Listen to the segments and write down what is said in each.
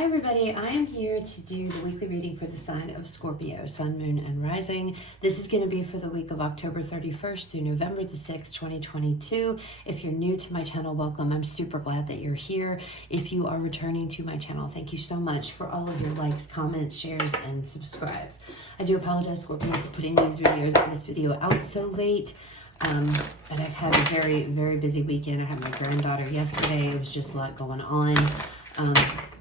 Hi everybody, I am here to do the weekly reading for the sign of Scorpio, Sun, Moon, and Rising. This is going to be for the week of October 31st through November the 6th, 2022. If you're new to my channel, welcome. I'm super glad that you're here. If you are returning to my channel, thank you so much for all of your likes, comments, shares, and subscribes. I do apologize, Scorpio, for putting this video out so late. But I've had a very, very busy weekend. I had my granddaughter yesterday. It was just a lot going on.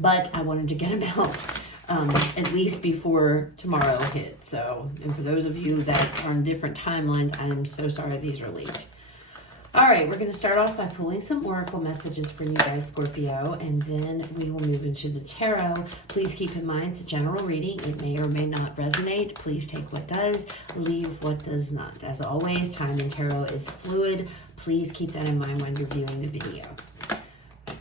But I wanted to get them out at least before tomorrow hit. So, and for those of you that are on different timelines, I am so sorry these are late. All right, we're going to start off by pulling some oracle messages for you guys, Scorpio, and then we will move into the tarot. Please keep in mind it's a general reading. It may or may not resonate. Please take what does, leave what does not. As always, time in tarot is fluid. Please keep that in mind when you're viewing the video.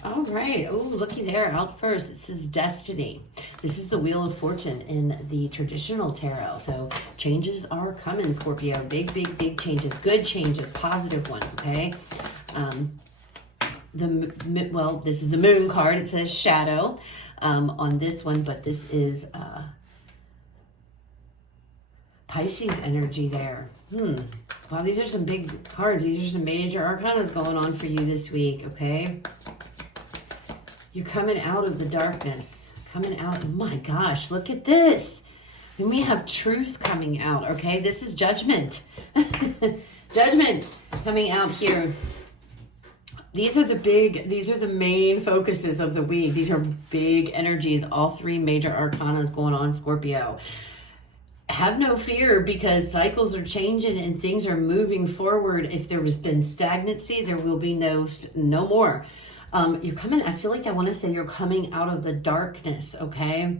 All right. Oh, looky there. Out first, it says Destiny. This is the Wheel of Fortune in the traditional tarot. So changes are coming, Scorpio. Big, big, big changes. Good changes. Positive ones, okay? Well, this is the Moon card. It says Shadow on this one, but this is Pisces energy there. Wow, these are some big cards. These are some major arcanas going on for you this week, okay? You're coming out of the darkness. Coming out. Oh my gosh, look at this. Then we have truth coming out, okay? This is judgment. Judgment coming out here. These are the main focuses of the week. These are big energies. All three major arcanas going on, Scorpio. Have no fear because cycles are changing and things are moving forward. If there has been stagnancy, there will be no more. You're coming, I feel like I want to say you're coming out of the darkness, okay?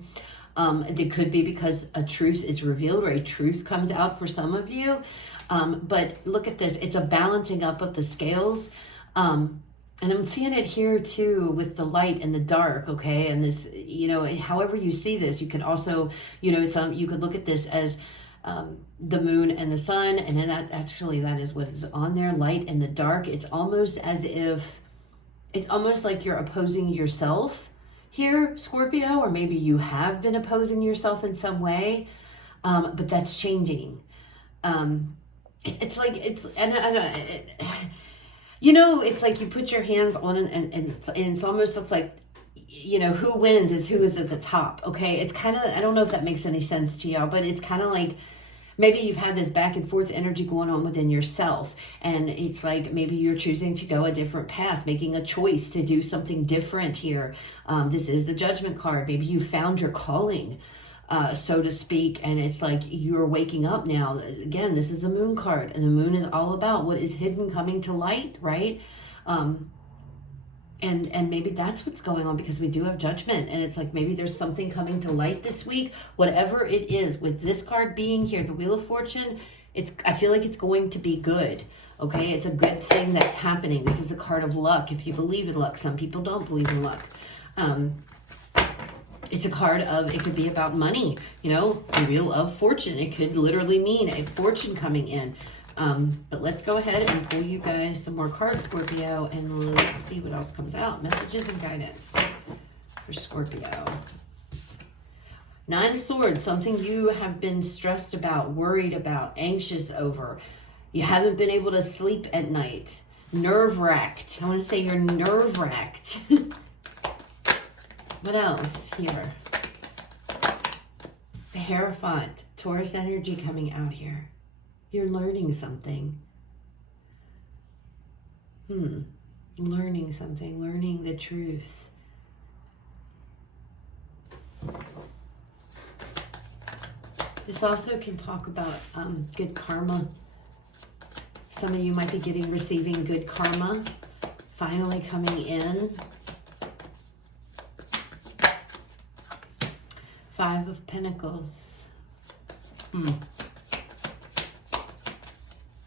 It could be because a truth is revealed or a truth comes out for some of you. But look at this. It's a balancing up of the scales. And I'm seeing it here too with the light and the dark, okay? And this, you know, however you see this, you could also, you know, you could look at this as the moon and the sun. And then that is what is on there, light and the dark. It's almost as if, it's almost like you're opposing yourself here, Scorpio, or maybe you have been opposing yourself in some way, but that's changing. It's like, you know, it's like you put your hands on it and it's almost, it's like, you know, who wins is who is at the top, okay? It's kind of, I don't know if that makes any sense to y'all, but it's kind of like, maybe you've had this back and forth energy going on within yourself. And it's like maybe you're choosing to go a different path, making a choice to do something different here. This is the Judgment card. Maybe you found your calling, so to speak. And it's like you're waking up now. Again, this is the Moon card. And the Moon is all about what is hidden coming to light, right? And maybe that's what's going on because we do have Judgment. And it's like maybe there's something coming to light this week. Whatever it is, with this card being here, the Wheel of Fortune, I feel like it's going to be good. Okay, it's a good thing that's happening. This is the card of luck. If you believe in luck, some people don't believe in luck. It's a card of, it could be about money. You know, the Wheel of Fortune. It could literally mean a fortune coming in. But let's go ahead and pull you guys some more cards, Scorpio, and let's see what else comes out. Messages and guidance for Scorpio. Nine of Swords, something you have been stressed about, worried about, anxious over. You haven't been able to sleep at night. Nerve-wracked. I want to say you're nerve-wracked. What else here? The Hierophant. Taurus energy coming out here. You're learning something. Learning something. Learning the truth. This also can talk about good karma. Some of you might be receiving good karma finally coming in. Five of Pentacles.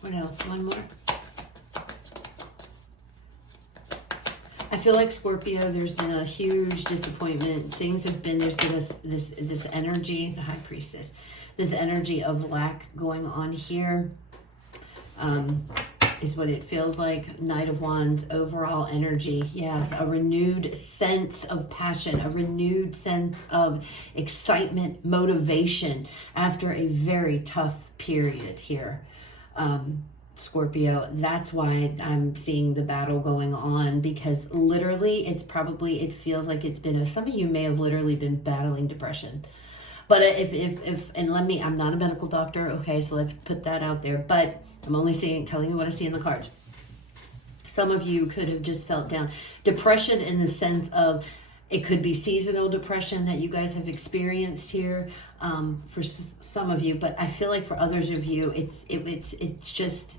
What else? One more. I feel like Scorpio, there's been a huge disappointment. Things have been, there's been this energy, the High Priestess, this energy of lack going on here. is what it feels like. Knight of Wands, overall energy. Yes, a renewed sense of passion, a renewed sense of excitement, motivation after a very tough period here. Scorpio, that's why I'm seeing the battle going on, because literally it feels like it's been some of you may have literally been battling depression. But I'm not a medical doctor, okay, so let's put that out there, but I'm only telling you what I see in the cards. Some of you could have just felt down. Depression in the sense of, it could be seasonal depression that you guys have experienced here, for some of you, but I feel like for others of you, it's just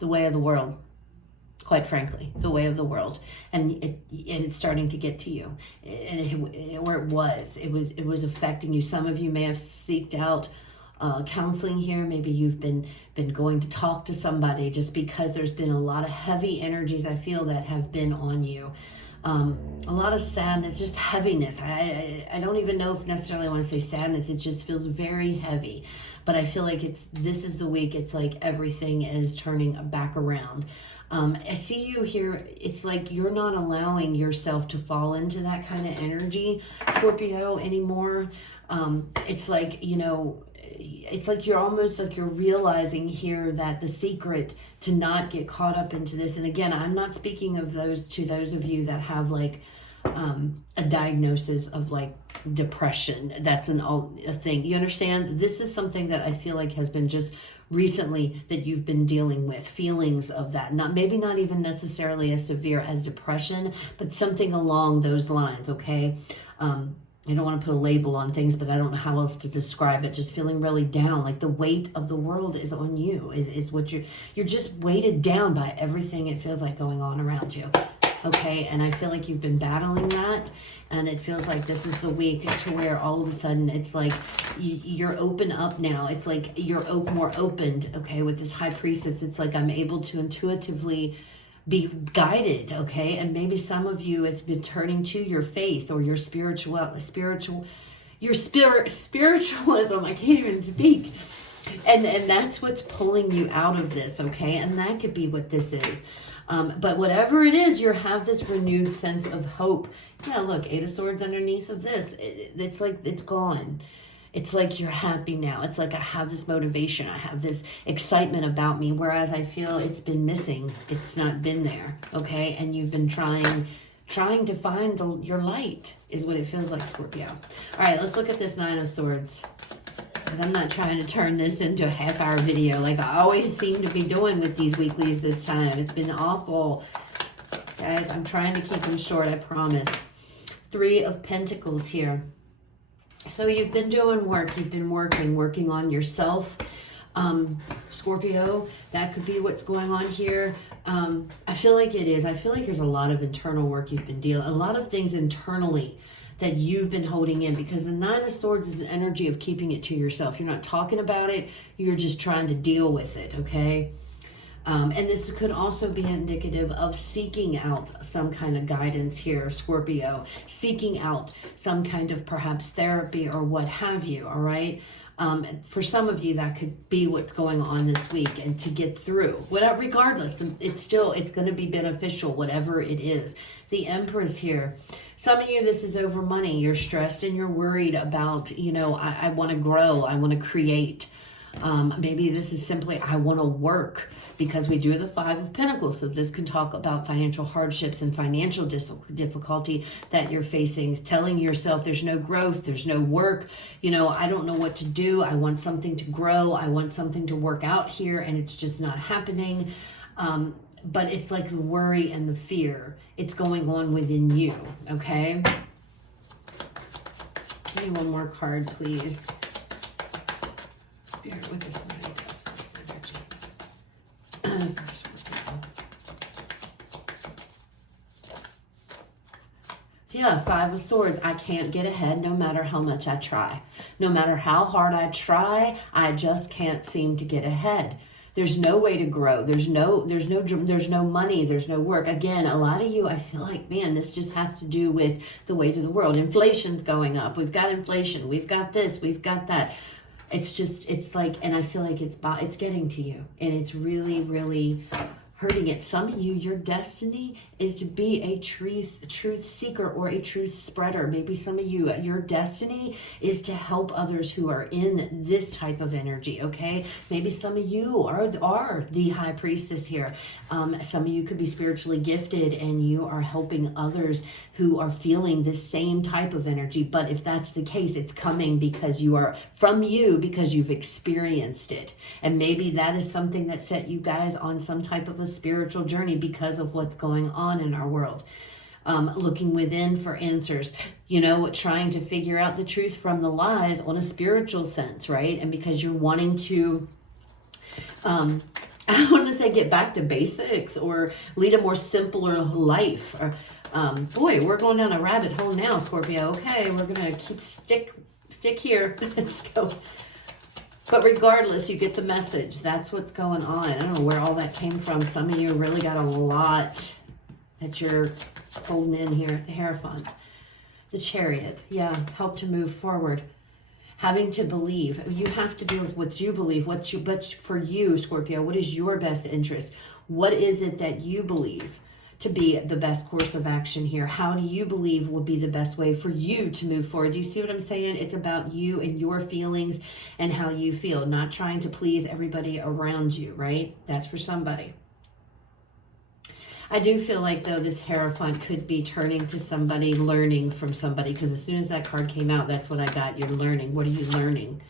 the way of the world, quite frankly, the way of the world, and it's starting to get to you, and it was affecting you. Some of you may have seeked out counseling here. Maybe you've been going to talk to somebody, just because there's been a lot of heavy energies, I feel, that have been on you. A lot of sadness, just heaviness. I don't even know if necessarily I want to say sadness. It just feels very heavy. But I feel like this is the week. It's like everything is turning back around. I see you here. It's like you're not allowing yourself to fall into that kind of energy, Scorpio, anymore. It's like, it's like you're almost like you're realizing here that the secret to not get caught up into this, and again, I'm not speaking of those of you that have like a diagnosis of like depression. That's a thing. You understand? This is something that I feel like has been just recently that you've been dealing with, feelings of that. Maybe not even necessarily as severe as depression, but something along those lines, okay? I don't want to put a label on things, but I don't know how else to describe it. Just feeling really down, like the weight of the world is on you, is what you're just weighted down by everything it feels like going on around you. Okay, and I feel like you've been battling that, and it feels like this is the week to where all of a sudden it's like you're open up now. It's like you're more opened, okay, with this High Priestess. It's like I'm able to intuitively be guided, okay? And maybe some of you, it's been turning to your faith or your spiritualism. I can't even speak. And that's what's pulling you out of this, okay? And that could be what this is. But whatever it is, you have this renewed sense of hope. Yeah, look, 8 of Swords underneath of this. It's like it's gone. It's like you're happy now. It's like I have this motivation. I have this excitement about me, whereas I feel it's been missing. It's not been there, okay? And you've been trying to find your light is what it feels like, Scorpio. All right, let's look at this 9 of Swords, because I'm not trying to turn this into a half-hour video like I always seem to be doing with these weeklies this time. It's been awful. Guys, I'm trying to keep them short, I promise. 3 of Pentacles here. So you've been doing work. You've been working on yourself, Scorpio. That could be what's going on here. I feel like it is. I feel like there's a lot of internal work you've been dealing, a lot of things internally that you've been holding in, because the 9 of Swords is an energy of keeping it to yourself. You're not talking about it. You're just trying to deal with it, okay? And this could also be indicative of seeking out some kind of guidance here, Scorpio, seeking out some kind of perhaps therapy or what have you, all right? For some of you, that could be what's going on this week, and to get through, whatever, regardless, it's going to be beneficial, whatever it is. The Empress here. Some of you, this is over money. You're stressed and you're worried about, I want to grow, I want to create. Maybe this is simply, I want to work, because we do the 5 of Pentacles. So this can talk about financial hardships and financial difficulty that you're facing, telling yourself there's no growth, there's no work, I don't know what to do. I want something to grow. I want something to work out here, and it's just not happening. But it's like the worry and the fear. It's going on within you, okay? Give me one more card, please. Spirit with this energy. Yeah, 5 of Swords. I can't get ahead no matter how much I try. No matter how hard I try, I just can't seem to get ahead. There's no way to grow. There's no money. There's no work. Again, a lot of you, I feel like, man, this just has to do with the weight of the world. Inflation's going up. We've got inflation. We've got this. We've got that. It's like, and I feel like it's getting to you, and it's really, really hurting it. Some of you, your destiny is to be a truth seeker or a truth spreader. Maybe some of you, your destiny is to help others who are in this type of energy, okay? Maybe some of you are the high priestess here. Some of you could be spiritually gifted and you are helping others who are feeling this same type of energy. But if that's the case, it's coming because because you've experienced it. And maybe that is something that set you guys on some type of a spiritual journey because of what's going on in our world. Looking within for answers, trying to figure out the truth from the lies on a spiritual sense, right? And because you're wanting to, I want to say get back to basics or lead a more simpler life. Or, boy, we're going down a rabbit hole now, Scorpio. Okay, we're going to keep stick here. Let's go. But regardless, you get the message. That's what's going on. I don't know where all that came from. Some of you really got a lot that you're holding in here. The Hierophant, the Chariot. Yeah, help to move forward. Having to believe. You have to do with what you believe. But for you, Scorpio, what is your best interest? What is it that you believe to be the best course of action here? How do you believe would be the best way for you to move forward? Do you see what I'm saying? It's about you and your feelings and how you feel, not trying to please everybody around you, right? That's for somebody. I do feel like, though, this Hierophant could be turning to somebody, learning from somebody, because as soon as that card came out, that's what I got. You're learning. What are you learning?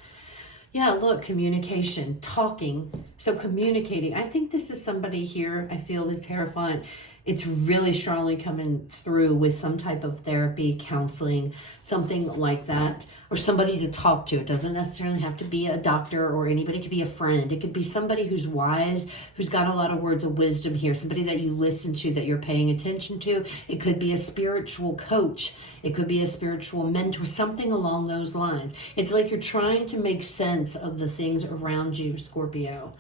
Yeah, look, communication, talking. So communicating. I think this is somebody here. I feel this Hierophant, it's really strongly coming through with some type of therapy, counseling, something like that, or somebody to talk to. It doesn't necessarily have to be a doctor or anybody. It could be a friend. It could be somebody who's wise, who's got a lot of words of wisdom here, somebody that you listen to, that you're paying attention to. It could be a spiritual coach. It could be a spiritual mentor, something along those lines. It's like you're trying to make sense of the things around you, Scorpio.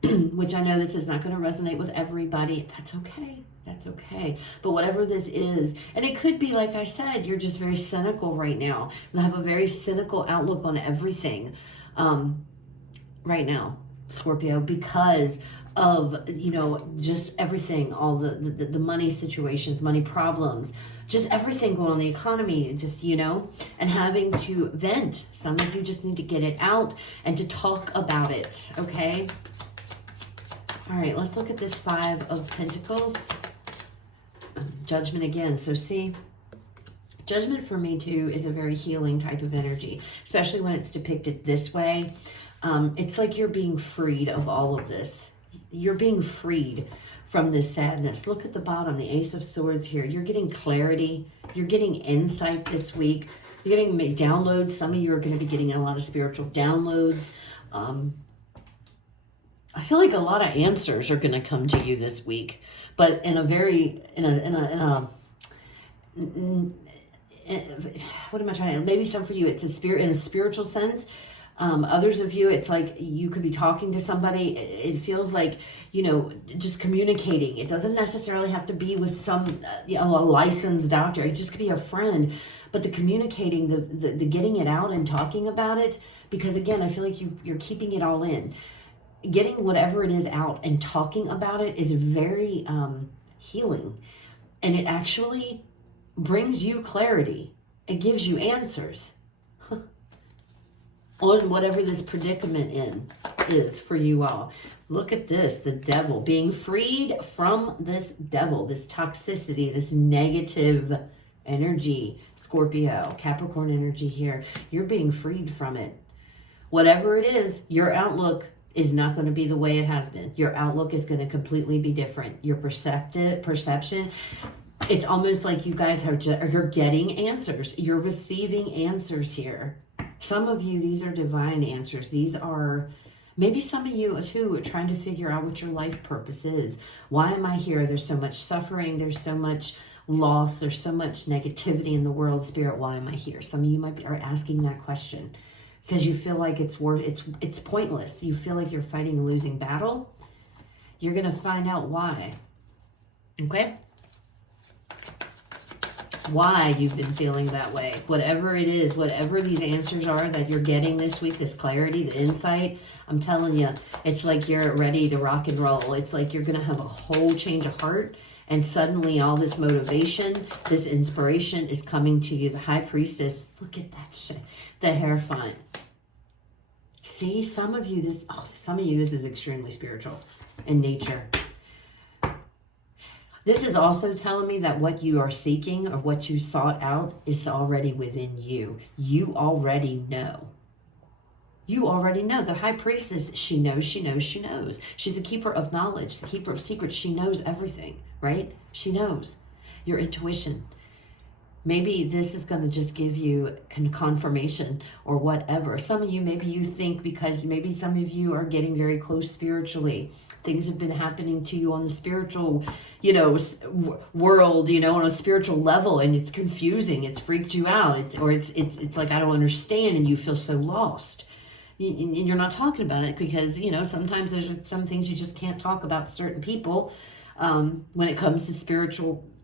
Which I know this is not going to resonate with everybody. That's okay. That's okay. But whatever this is, and it could be, like I said, you're just very cynical right now. You have a very cynical outlook on everything right now, Scorpio, because of, just everything, all the money situations, money problems, just everything going on in the economy, just, and having to vent. Some of you just need to get it out and to talk about it, okay? All right, let's look at this Five of Pentacles. Judgment again. So see, Judgment for me too is a very healing type of energy, especially when it's depicted this way. It's like you're being freed of all of this. You're being freed from this sadness. Look at the bottom, the Ace of Swords here. You're getting clarity. You're getting insight this week. You're getting downloads. Some of you are going to be getting a lot of spiritual downloads. I feel like a lot of answers are going to come to you this week, but in a very, what am I trying to, maybe some for you, it's in a spiritual sense. Others of you, it's like you could be talking to somebody. It feels like, just communicating. It doesn't necessarily have to be with some, a licensed doctor. It just could be a friend. But the communicating, the getting it out and talking about it, because again, I feel like you're keeping it all in. Getting whatever it is out and talking about it is very healing. And it actually brings you clarity. It gives you answers on whatever this predicament is for you all. Look at this, the devil, being freed from this devil, this toxicity, this negative energy, Scorpio, Capricorn energy here. You're being freed from it. Whatever it is, your outlook is not going to be the way it has been. Your outlook is going to completely be different. Your perception, it's almost like you guys you're getting answers. You're receiving answers here. Some of you, these are divine answers. These are, maybe some of you too are trying to figure out what your life purpose is. Why am I here? There's so much suffering. There's so much loss. There's so much negativity in the world. Spirit, why am I here? Some of you are asking that question, because you feel like it's pointless. You feel like you're fighting a losing battle. You're going to find out why. Okay? why you've been feeling that way. Whatever it is, whatever these answers are that you're getting this week, this clarity, the insight, I'm telling you, it's like you're ready to rock and roll. It's like you're going to have a whole change of heart. And suddenly all this motivation, this inspiration is coming to you. The High Priestess, look at that shit. The Hierophant. See, some of you, this is extremely spiritual in nature. This is also telling me that what you are seeking or what you sought out is already within you. You already know. You already know. The High Priestess, she knows, she knows, she knows. She's the keeper of knowledge, the keeper of secrets. She knows everything, right? She knows. Your intuition. Maybe this is going to just give you confirmation or whatever. Some of you, maybe you think because maybe some of you are getting very close spiritually. Things have been happening to you on the spiritual, world, on a spiritual level, and it's confusing. It's freaked you out. It's like, I don't understand, and you feel so lost. And you're not talking about it because, sometimes there's some things you just can't talk about to certain people when it comes to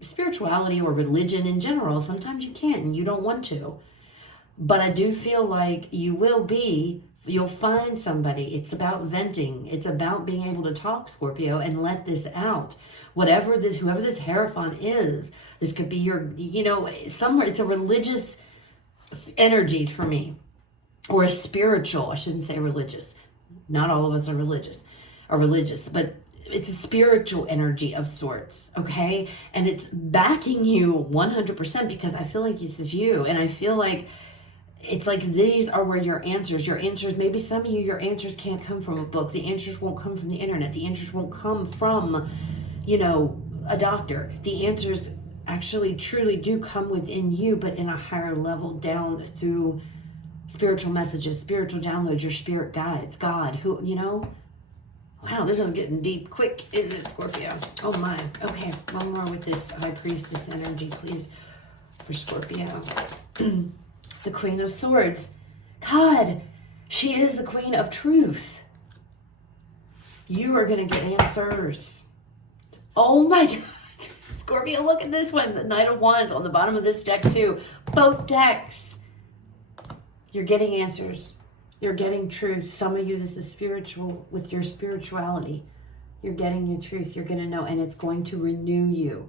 spirituality or religion in general. Sometimes you can't and you don't want to. But I do feel like you'll find somebody. It's about venting. It's about being able to talk, Scorpio, and let this out. Whoever this Hierophant is, this could be your, somewhere, it's a religious energy for me. Or a spiritual, I shouldn't say religious. Not all of us are religious, but it's a spiritual energy of sorts, okay? And it's backing you 100% because I feel like this is you. And I feel like it's like these are where your answers, maybe some of you, your answers can't come from a book. The answers won't come from the internet. The answers won't come from, a doctor. The answers actually truly do come within you, but in a higher level down through spiritual messages, spiritual downloads, your spirit guides, God, wow, this is getting deep quick, isn't it, Scorpio? Oh my. Okay, one more with this High Priestess energy, please, for Scorpio. The Queen of Swords. God, she is the Queen of Truth. You are going to get answers. Oh my God. Scorpio, look at this one. The Knight of Wands on the bottom of this deck too. Both decks. You're getting answers. You're getting truth. Some of you, this is spiritual with your spirituality. You're getting your truth. You're going to know, and it's going to renew you.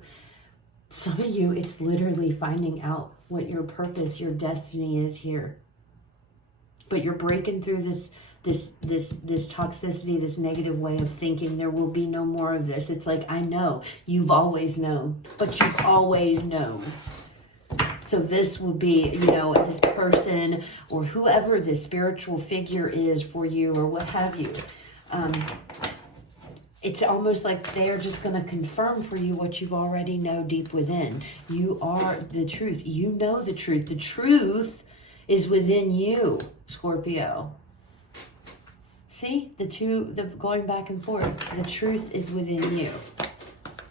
Some of you, it's literally finding out what your purpose, your destiny is here. But you're breaking through this toxicity, this negative way of thinking. There will be no more of this. It's like, I know. You've always known. But you've always known. So this will be, this person or whoever this spiritual figure is for you or what have you. It's almost like they're just going to confirm for you what you already know deep within. You are the truth. You know the truth. The truth is within you, Scorpio. See, the going back and forth. The truth is within you.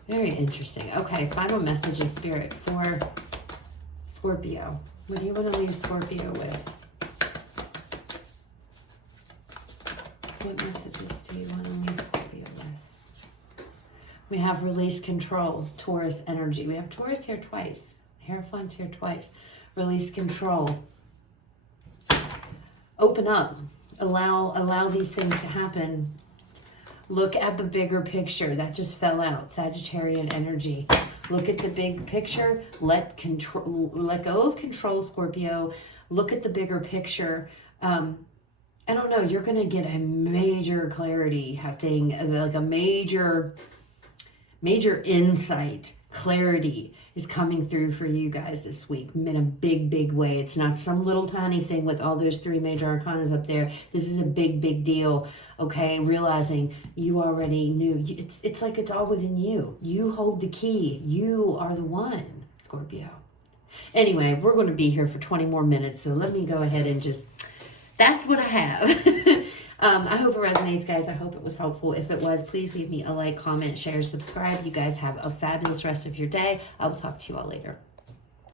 Very interesting. Okay, final message, Spirit, for Scorpio. What do you want to leave Scorpio with? What messages do you want to leave Scorpio with? We have release control, Taurus energy. We have Taurus here twice. Hierophant's here twice. Release control. Open up. Allow these things to happen. Look at the bigger picture. That just fell out. Sagittarian energy. Look at the big picture. Let go of control, Scorpio. Look at the bigger picture. I don't know. You're going to get a major clarity thing, like a major insight. Clarity is coming through for you guys this week in a big, big way. It's not some little tiny thing with all those 3 major arcanas up there. This is a big, big deal. Okay, realizing you already knew. It's like it's all within you. You hold the key. You are the one, Scorpio. Anyway, we're going to be here for 20 more minutes, so let me go ahead and that's what I have. I hope it resonates, guys. I hope it was helpful. If it was, please leave me a like, comment, share, subscribe. You guys have a fabulous rest of your day. I will talk to you all later.